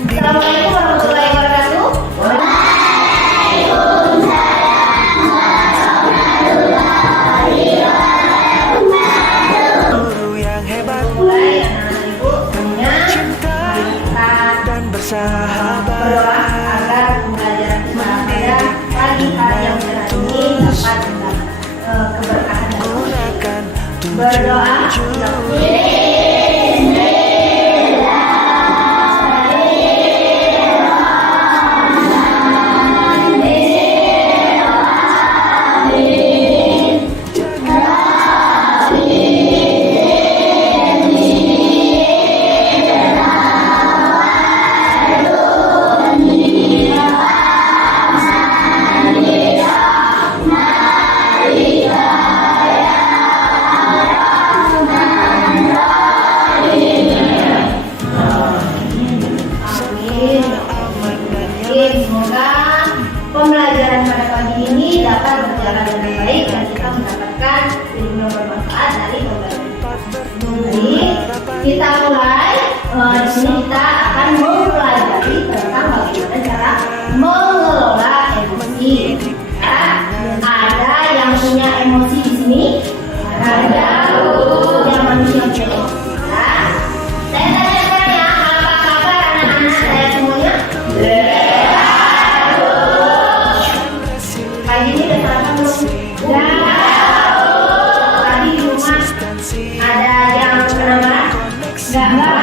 Assalamualaikum warahmatullahi wabarakatuh. Guru yang hebat, Mulai anak-anak ibu semuanya cinta kita dan bersahabat. berdoa agar pembelajaran kita pada pagi hari yang cerah ini dapat mendapat keberkahan dan Gunakan berdoa. Semoga pembelajaran pada pagi ini dapat berjalan dengan baik dan kita mendapatkan ilmu yang bermanfaat dari pembelajaran kita. Baik, kita mulai. Di sini kita akan mempelajari tentang bagaimana cara mengelola emosi. Ya, ada yang punya emosi di sini? Ada yang manusia punya emosi. Ya. Saya tanya sekarang ya, apa kabar anak-anak saya semuanya? Pagi ini udah sarapan belum? Udah. Tadi di rumah ada yang kena marah? Enggak.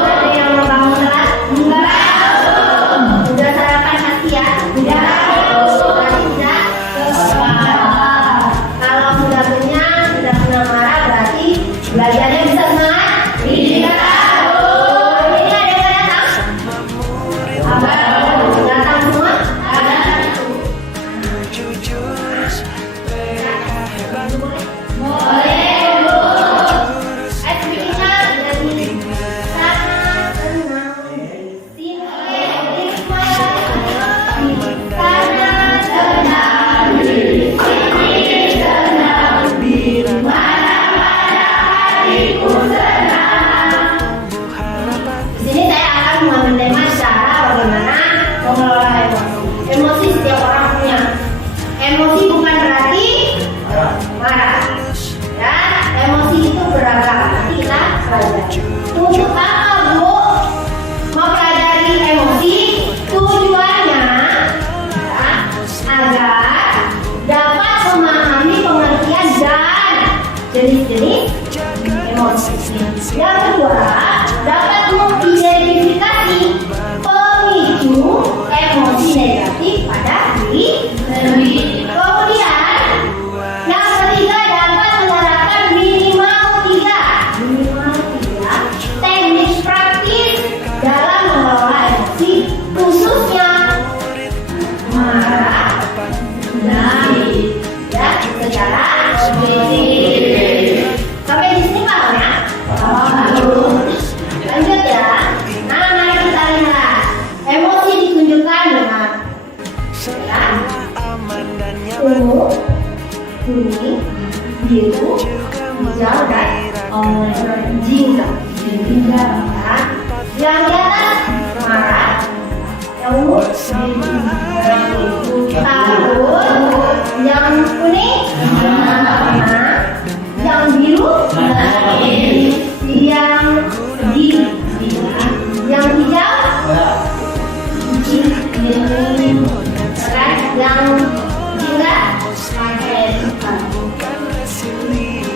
Ada yang mau bangun telat? Enggak. Udah sarapan pasti ya? Udah. Berarti sudah keluar. Kalau sudah kenyang, sudah kena marah, berarti belajarnya bisa semangat? Iya. Ini ada yang datang? Datang semua? Ada. Boleh, Bu. Bikinnya dari sana, senang, dari sini. Jadi semuanya. Sana, senang, di sini, senang, di mana-mana hatiku senang. Di sini saya akan mengambil tema cara bagaimana mengelola emosi. Emosi setiap orang punya. Emosi bukan berarti marah. Ya, emosi itu beragam. Nanti kita pelajari. Untuk apa, Bu? Mempelajari emosi tujuannya ya, agar dapat memahami pengertian dan jenis-jenis emosi. Yang kedua, dapat mengidentifikasi pemicu emosi negatif pada diri sendiri. Kemudian, yang ketiga dapat menerapkan minimal tiga teknik praktis dalam mengelola emosi, khususnya marah dan ya secara objektif. Sampai di sini paham ya? Bagus. Lanjut ya. Nah, mari kita lihat emosi ditunjukkan dengan ya, ungu, kuning, biru, hijau, dan jingga. Ya. Yang di atas marah, yang ungu, tahun, yang kuning, yang biru, yang yang hijau, yang jingga.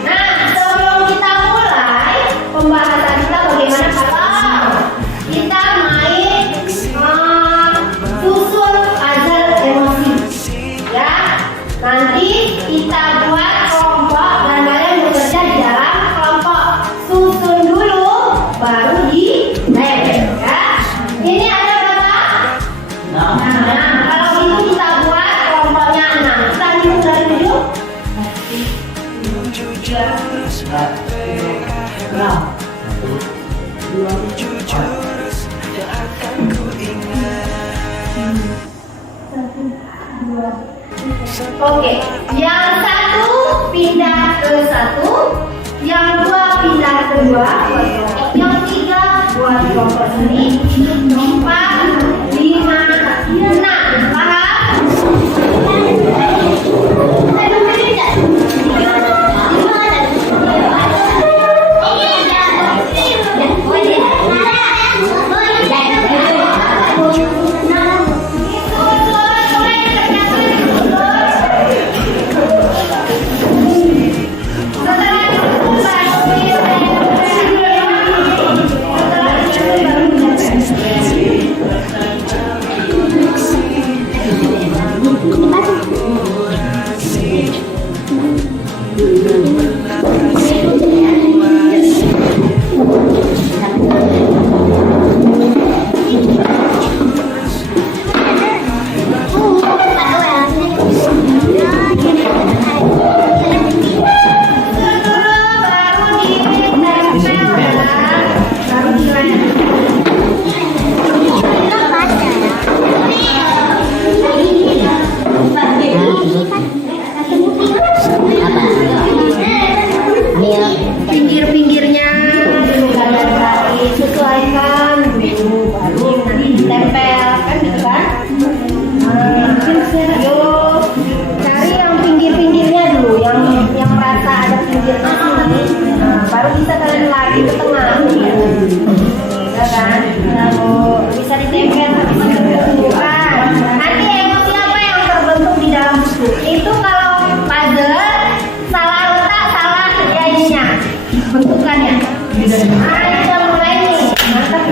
Nah, sebelum kita mulai pembahasan kita, bagaimana kalau kita main susun puzzle emosi, ya? Nanti kita buat kelompok dan kalian bekerja di dalam kelompok. Susun dulu, baru di lem, ya? Ini ada berapa? Nah, kalau itu kita buat kelompoknya 6. Kita hitung dari 7. 2. Oke, yang satu pindah ke satu, yang dua pindah ke dua, yang tiga buat kelompok seni 4, 5, 6. Paham? Pinggir-pinggirnya dulu kalian cari, sesuaikan dulu, baru nanti ditempel kan gitu kan. Yuk cari yang pinggir-pinggirnya dulu, yang merasa ada pinggirnya sini. Baru bisa kalian lagi ke tengah, ya kan? Lalu bisa ditempel, bisa ditunjukkan. Nanti emosi apa yang terbentuk di dalam buku itu kalau puzzle salah letak, salah ininya bentukannya. Udah mulai nih, mantap.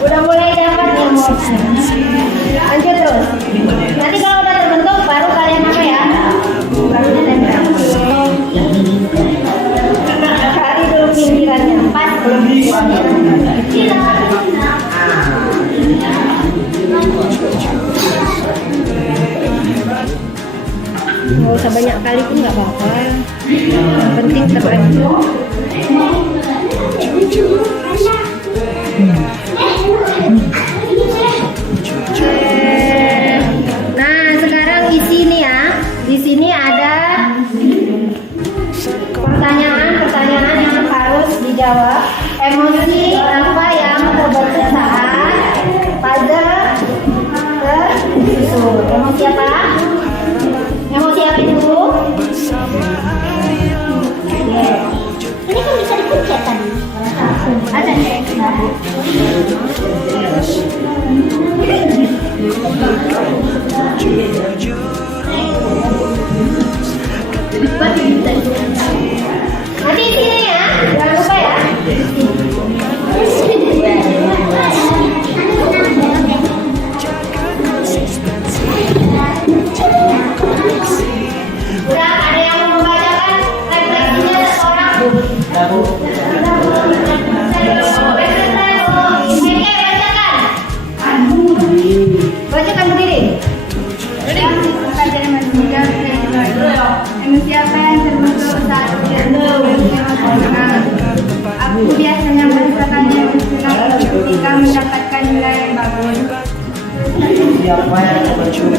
Udah mulai dapat emosi. Lanjut terus. Nanti kalau udah terbentuk baru kalian apa ya? Baru ditempel. Cari dulu pinggirannya, pas belum. Nggak usah banyak kali pun nggak apa-apa. Yang penting terbentuk. Nah sekarang isi nih ya. Di sini ada pertanyaan yang harus dijawab. Emosi apa yang terbentuk saat puzzle tersusun? Emosi apa? Emosi apa itu? Ini kan bisa dipencet tadi. Ada nih. Nanti di sini ya, jangan lupa ya. Udah ada yang mau membacakan refleksinya seorang? Bacakan berdiri. Emosi apa yang terbentuk saat aku biasanya merasakan emosional ketika mendapatkan nilai yang bagus. Siapa yang terbentuk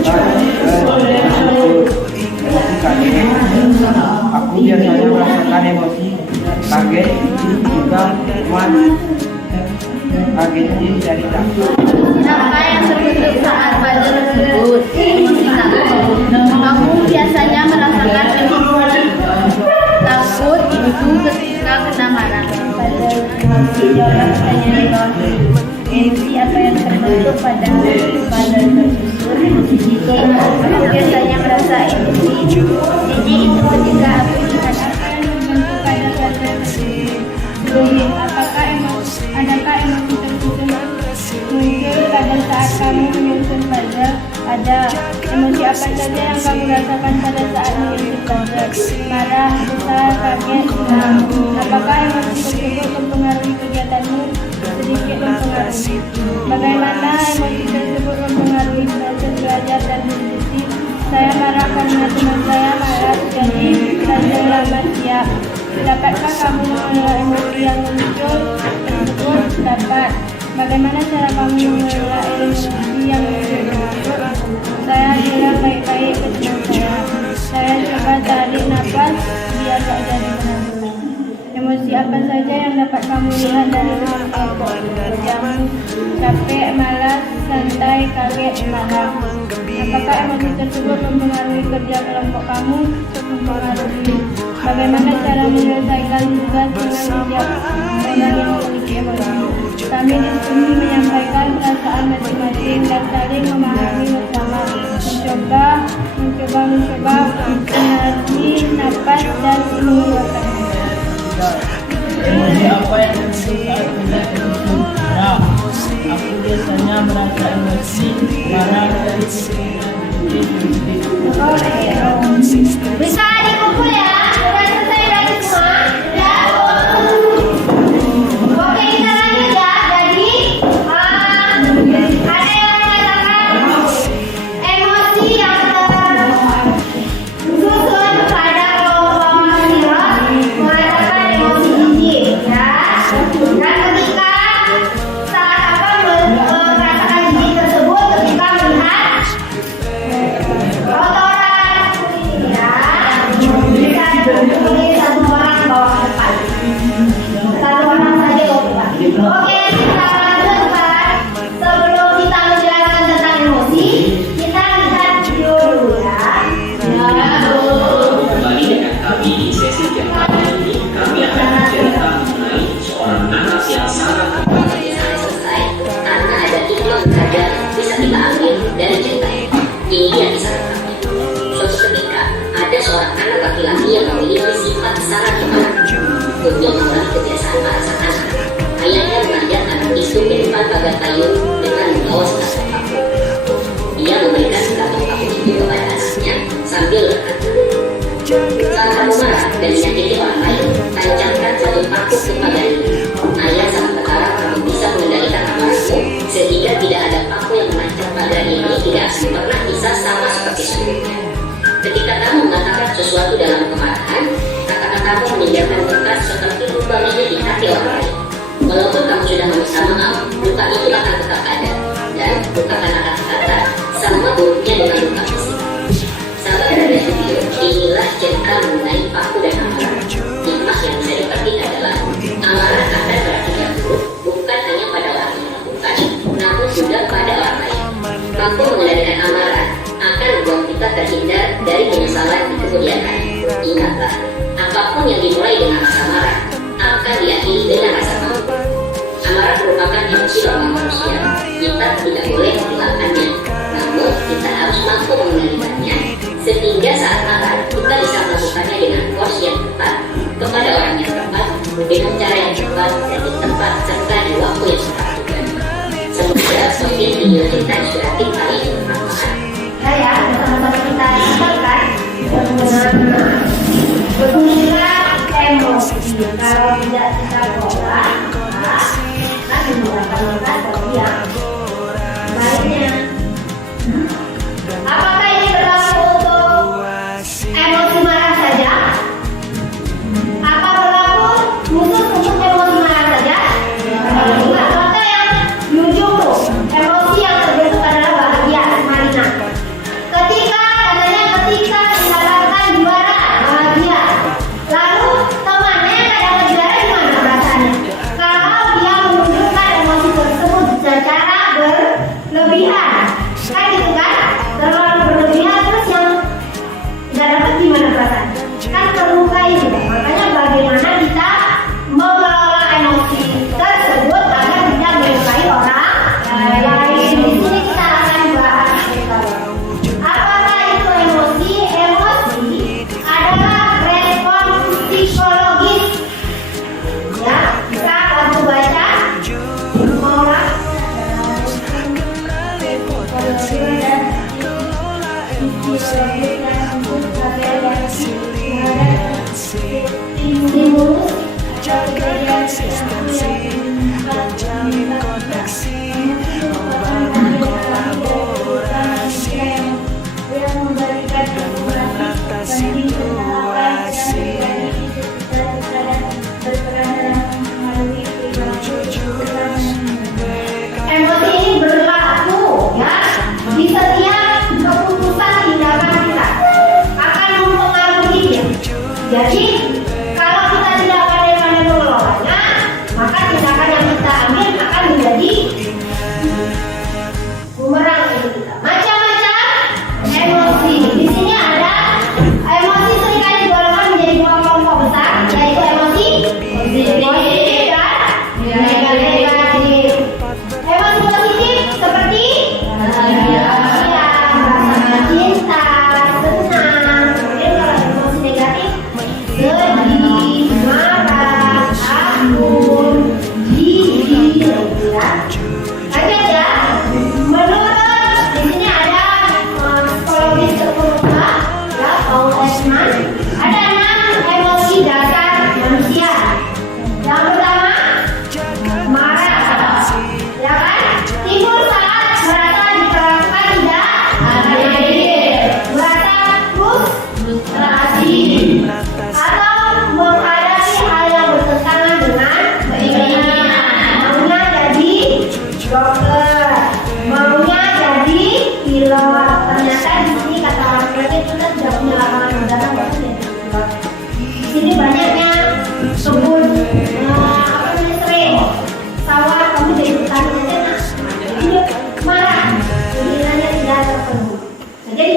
aku biasanya merasakan emosi kaget, juga kaget dari takut. Apa yang terbentuk saat puzzle tersebut? Emosi takut. Aku biasanya merasakan emosi takut itu ketika kena marah. Jawab pertanyaan di bawah. Emosi apa yang terbentuk pada puzzle tersusun? Aku biasanya merasa emosi jijik itu ketika aku dihadapkan terbentuk pada puzzle tersebut. Adakah emosi tersusun muncul pada saat kamu menyusun puzzle? Ada. Emosi apa saja yang kamu rasakan pada saat menyusun puzzle? Marah, besar, kaget, senang. Apakah emosi tersebut mempengaruhi kegiatanmu? Sedikit mempengaruhi. Bagaimana emosi tersebut mempengaruhi proses belajar dan diskusi? Saya marah karena teman saya marah, jadi saya lambat siap. Dapatkah kamu mengelola emosi yang muncul tersebut? Dapat. Bagaimana cara kamu mengelola emosi yang muncul? Saya bilang baik-baik ke teman saya. Saya coba tarik nafas biar tak jadi menangis. Emosi apa saja yang dapat kamu lihat dari kelompok berjamu? Capek, malas, santai, kaget, marah. Apakah emosi tersebut mempengaruhi kerja kelompok kamu? Mempengaruhi. Bagaimana cara menyelesaikan tugas dengan setiap orang yang memiliki emosi? Kami di sini menyampaikan perasaan masing-masing dan saling memahami bersama. Mencoba energi, napas, dan mengeluarkan. Emosi apa yang muncul saat melihat emosi? Marah. Aku biasanya merasa emosi marah dari Bisa dikumpul ya? Sudah selesai dari semua? Ya. Oke, kita lanjut ya. Jadi ada yang mengatakan emosi yang tersusun pada kelompok Sirot mengatakan emosi jijik ya. Dan ketika saat merasakan jijik tersebut ketika melihat kotoran ya, bisa dikumpulkan satu orang bawa ke depan. Satu orang saja bawa ke depan. Oke, kita lanjutkan. Sebelum kita menjelaskan tentang emosi, kita lihat dulu ya. Kembali dengan kami di sesi yang kali ini, kami akan bercerita mengenai seorang anak yang sangat selesai karena ada hikmah belajar bisa kita ambil dari cerita ini. Ini dia kisah kami. Suatu ketika ada seorang anak laki-laki yang memiliki sifat sangat cemara. Untuk mengurangi kebiasaan para sang anak, ayahnya mengajarkan anak itu ke depan pagar kayu dengan membawa sekatong paku. Dia memberikan sekatong paku itu kepada anaknya sambil berkata, "Saat kamu marah dan menyakiti orang lain, tancapkan satu paku ke pagar ini. Ayah sangat berharap kamu bisa mengendalikan amarahmu sehingga tidak ada paku yang menancap pagar ini tidak akan pernah bisa sama seperti sebelumnya. Ketika kamu mengatakan sesuatu dalam kemarahan, kata-katamu meninggalkan bekas seperti lubangnya di hati orang lain. Walaupun kamu sudah meminta maaf, luka itu akan tetap ada dan luka kata-kata sama buruknya dengan luka fisik." Sahabat dari video, inilah cerita mengenai paku dan amarah. Hikmah yang bisa dipetik adalah amarah akan berakibat buruk bukan hanya pada orang yang melakukan, namun juga pada orang lain. Mampu mengendalikan amarah akan membuat kita terhindar dari penyesalan di kemudian hari. Ingatlah, apapun yang dimulai dengan rasa marah akan diakhiri dengan rasa malu. Amarah merupakan emosi normal manusia. Kita tidak boleh menghilangkannya, namun kita harus mampu mengendalikannya sehingga saat marah kita bisa melakukannya dengan porsi yang tepat kepada orang yang tepat dengan cara yang cepat dan di tempat serta di waktu yang tepat juga. Semoga semakin video cerita inspiratif kali ini bermanfaat. Ya, sama-sama kita dengarkan mengenai berguna emosi. Kalau tidak kita kelola, akan menggunakan strategi yang baiknya. Apakah ini berlaku untuk emosi marah saja? Apa berlaku khusus untuk emosi marah saja? Enggak. Contoh yang di ujung tuh, emosi yang terbentuk adalah bahagia, Marina. Ketika mendapatkan juara, bahagia. Lalu temannya yang dapat juara gimana perasaannya? Kalau dia menunjukkan emosi tersebut secara berlebihan, kan gitu kan? Terlalu berlebihan terus yang tidak dapat gimana perasaannya? Kan terlukai juga. Makanya bagaimana kita mengelola emosi tersebut agar tidak melukai orang lain. Di sini kita akan bahas apakah itu emosi? Emosi adalah respon psikologis. Ya, kita bantu baca. Mengolah stimulus jaga konsistensi, menjalin koneksi, membangun kolaborasi, dan menata situasi. Emosi ini berlaku ya di setiap keputusan tindakan kita akan mempengaruhi dia. Jadi kalau kita tidak pandai-pandai mengelola,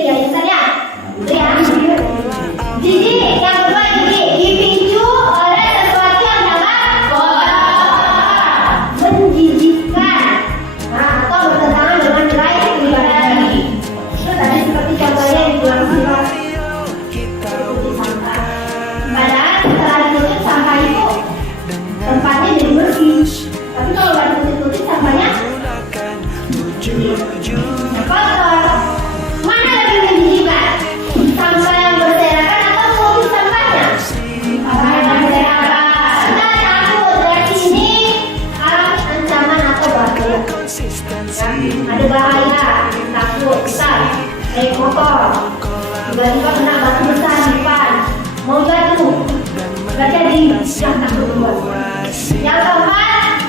ya Insan ya. Itu ya. Jijik, yang kedua jijik, dipicu oleh sesuatu yang sangat kotor, menjijikkan, atau bertentangan dengan nilai ibadah tadi. Itu tadi seperti contohnya di dalam sifat seperti sampah. Padahal setelah ditutup sampah itu tempatnya jadi bersih. Tapi kalau nggak ditutup sampahnya kotor. Mana lebih menjijikkan? Sampah yang berserakan atau mobil sampahnya? Sampah yang berserakan. Kita takut dari sini alami ancaman atau bahaya. Ada bahaya, takut, besar, naik motor, tiba-tiba kena batu besar di depan, mau jatuh, nggak jadi, yang takut buat. Yang keempat,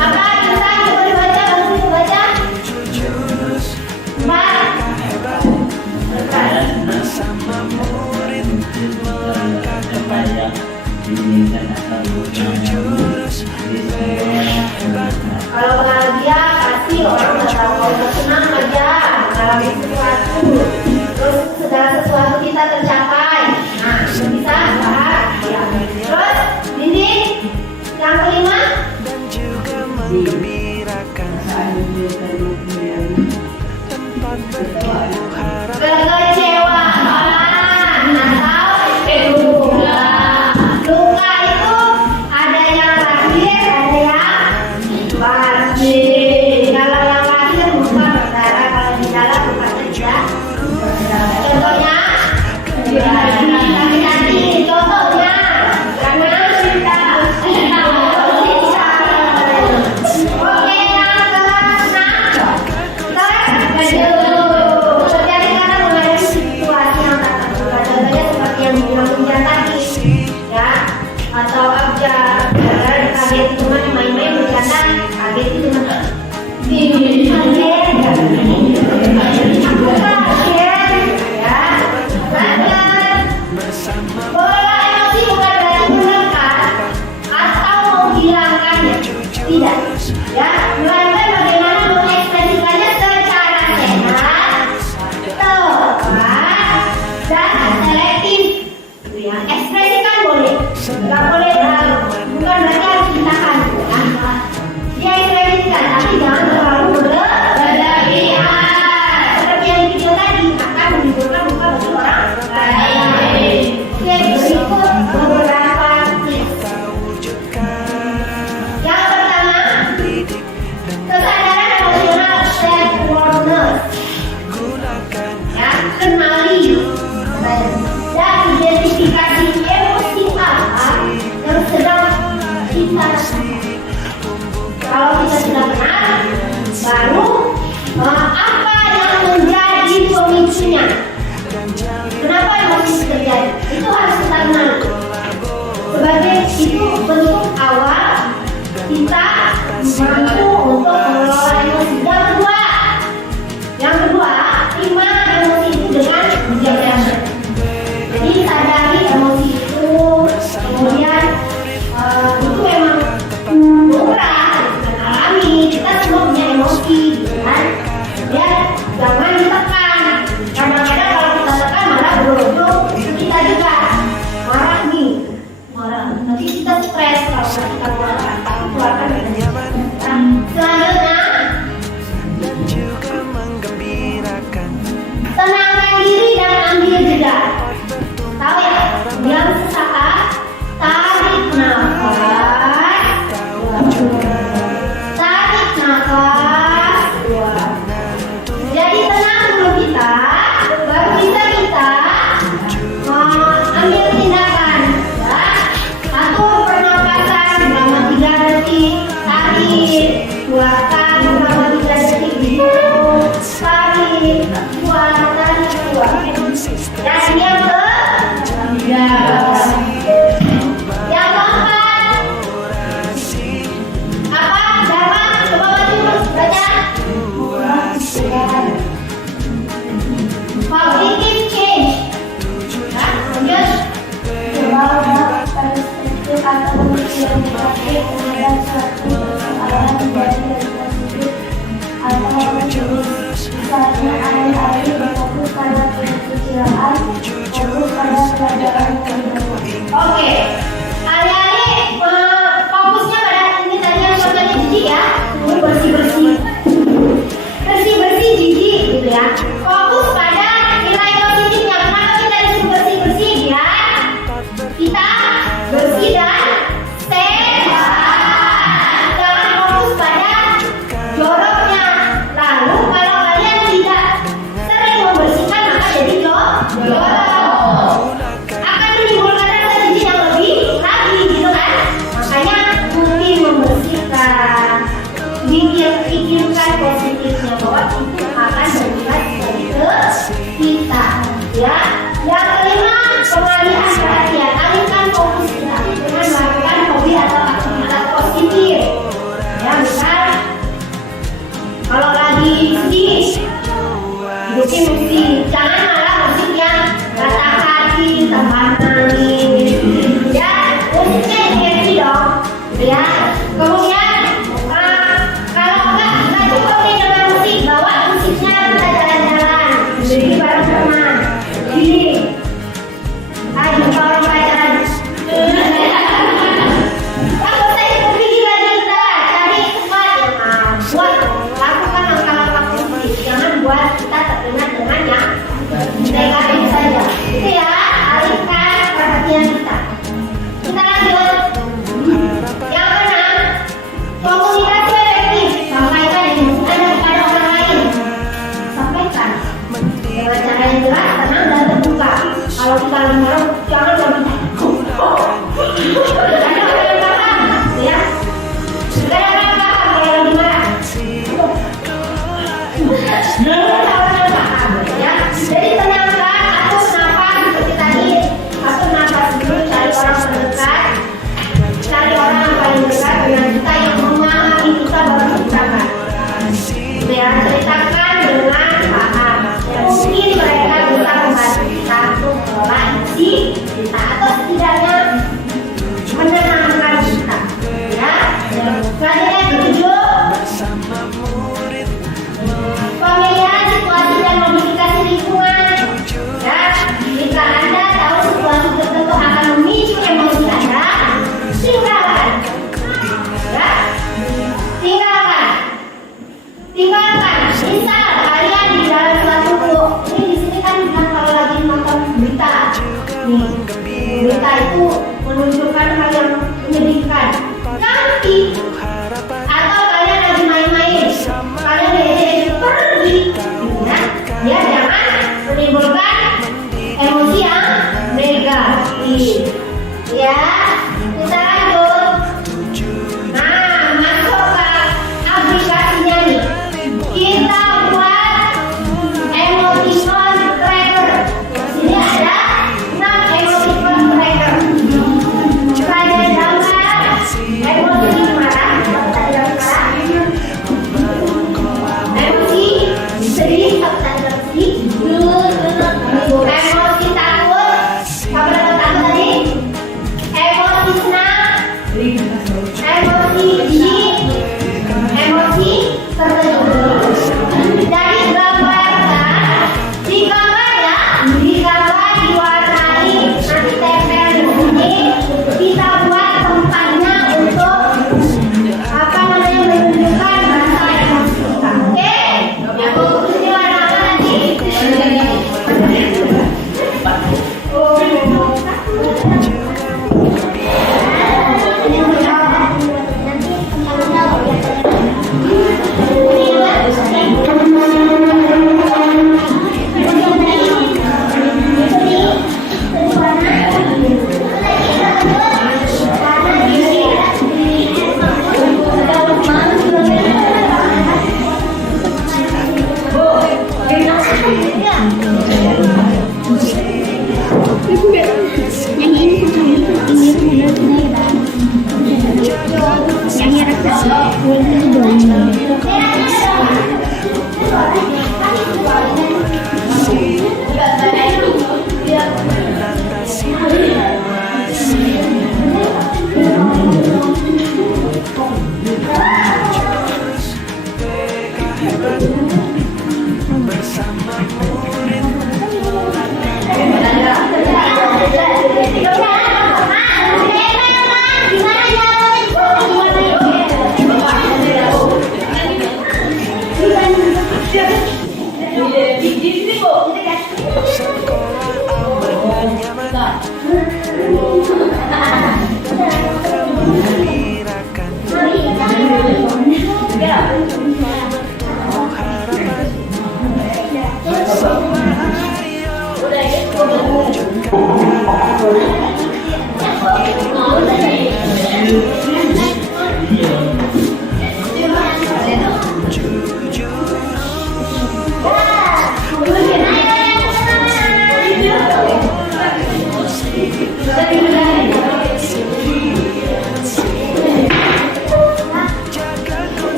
apa kita coba dibaca, bantu dibaca. Kalau bahagia pasti orang nggak tahu. Kalau senang aja mengalami sesuatu, terus segala sesuatu kita tercapai, nah bisa bahagia. Terus ini yang kelima, kekecewaan atau luka. Luka itu ada yang lahir, ada yang batin. Kalau yang lahir luka berdarah, kalau di dalam luka tidak. Contohnya, tadi contohnya karena kita oke, yang keenam, terjadi karena menghadapi situasi yang tak terduga. Contohnya seperti yang dibilang Unjan tadi, ya, atau abjad, karena kaget teman main-main bercanda, kaget itu teman kaget, aku kaget, ya, kaget. Bola emosi bukan berarti menekan atau menghilangkannya, tidak, ya, melainkan bagaimana mengekspresikannya secara sehat, tepat, dan selektif. Ya, ekspresikan boleh, nggak boleh bukan berarti harus ditahan. Dia ekspresikan, tapi jangan terlalu berlebihan. Seperti yang video tadi akan menimbulkan luka bagi orang lain. Oke, berikut beberapa tips. Yang pertama, kesadaran emosional self-awareness. Ya, kenali dan identifikasi emosi apa yang sedang kita rasakan. Kalau kita sudah kenal, baru apa yang menjadi pemicunya. Kenapa emosi itu terjadi? Itu harus kita kenal. Sebagai itu bentuk awal kita mampu untuk mengelola emosi. Yang kedua, terima emosi itu dengan bijaksana. Jadi sadari emosi itu, kemudian itu memang lumrah, alami. Kita semua punya emosi, gitu kan? Ya, jangan ditekan. Kadang-kadang kalau kita tekan malah berujung kita juga marah nih, marah. Nanti kita stres kalau kita keluarkan. Selanjutnya, tenangkan diri dan ambil jeda. Tahu ya, diam sesaat, tarik nafas, tarik nafas, buang. Jadi tenang dulu kita, baru bisa kita ambil tindakan. Ya. Atur pernapasan selama 3 detik, tarik, keluarkan selama 3 detik, hitung, tarik, buang, tarik, buang. Dan yang ketiga, yang keempat, apa? Dharma, coba baca. Positive change. Nah, lanjut. Coba perspektif atau pemikiran negatif terhadap suatu persoalan menjadi dari positif atau misalnya alih-alih berfokus pada kesuciaan, fokus pada pelajaran kehidupan. Oke, kalian ini fokusnya pada ini tadi yang contohnya jijik ya, bersih-bersih jijik gitu ya. Fokus pada nilai positifnya. Kenapa kita disuruh bersih-bersih? Biar kita bersih dan sehat. Jangan fokus pada joroknya. Lalu kalau kalian tidak sering membersihkan maka jadi jorok. Akan menimbulkan rasa jijik yang lebih lagi gitu kan. Makanya rutin membersihkan. Pikirkan positifnya bahwa itu akan berbuat ke kita ya. Yang kelima, pengalihan perhatian. Alihkan fokus kita dengan melakukan hobi atau aktivitas positif ya. Misal kalau lagi sedih hidupin musik, jangan malah musik yang patah hati, tambah nangis ya. Musiknya yang happy dong ya. Kemudian kalau nggak cukup nih dengan musik, bawa musiknya kita jalan-jalan jadi bareng teman. Gini, ayo orang pacaran. Kalau saya ikut pergi lagi kita cari tempat yang buat lakukan langkah-langkah positif. Jangan buat kita terkena dengan yang negatif saja. Itu ya, alihkan perhatian kita. Kita lanjut. Yang keenam, komunikasi efektif. Sampaikan emosi Anda kepada orang lain. Sampaikan dengan cara yang jelas, tenang dan terbuka. Kalau kita lagi marah, jangan bilang ada orang yang paham, ya. Ada orang yang paham kalau lagi marah. Ada orang yang paham, ya. Jadi tenangkan, atur nafas seperti tadi. Atur nafas dulu, cari orang terdekat. Cari orang yang paling dekat dengan kita yang memahami kita baru ceritakan. Ya, ceritakan dengan paham. Ya, mungkin mereka bisa membantu kita untuk mengelola isi kita atau setidaknya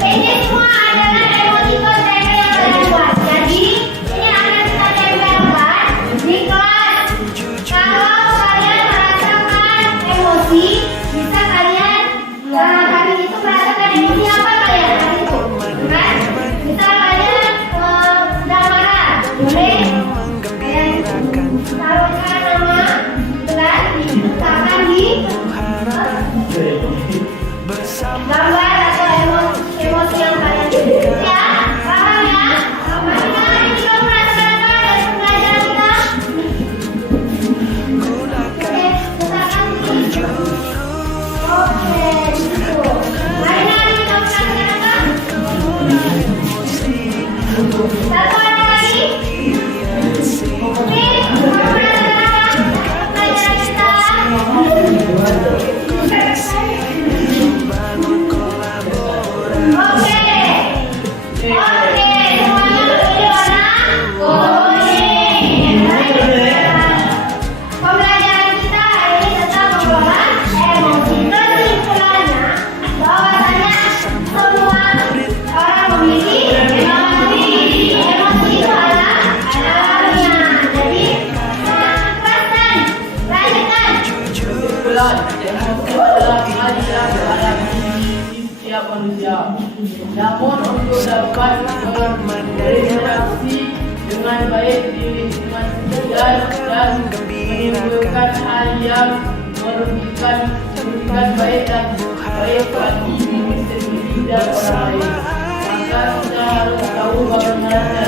Ini semua adalah emoticon tempe yang kalian buat. Jadi ini akan kita tempelkan di kelas. Kalau kalian merasakan emosi, bisa kalian hari itu merasakan emosi apa kalian hari itu, kan? Misal kalian sedang marah, boleh kalian taruhkan nama, kan? Diletakkan di gambar atau emosi yang kalian tulis ya, paham ya? Bagaimana ini kamu merasakan dari pembelajaran kita? Oke, letakkan di oke, gitu. Bagaimana ini kamu merasakan? Satu ada lagi? Oke, kamu merasakan pembelajaran kita? Semuanya berbeda warna kuning. Pembelajaran kita hari ini tentang mengelola emosi. Kesimpulannya, bahwasanya semua orang memiliki emosi. Emosi itu adalah alamiah. Jadi, lanjutkan. Kesimpulan, emosi adalah hal yang alami di setiap manusia. Namun untuk dapat berinteraksi dengan baik di lingkungan sekitar dan menimbulkan hal yang merugikan baik dan baik bagi diri sendiri dan orang lain, maka kita harus tahu bagaimana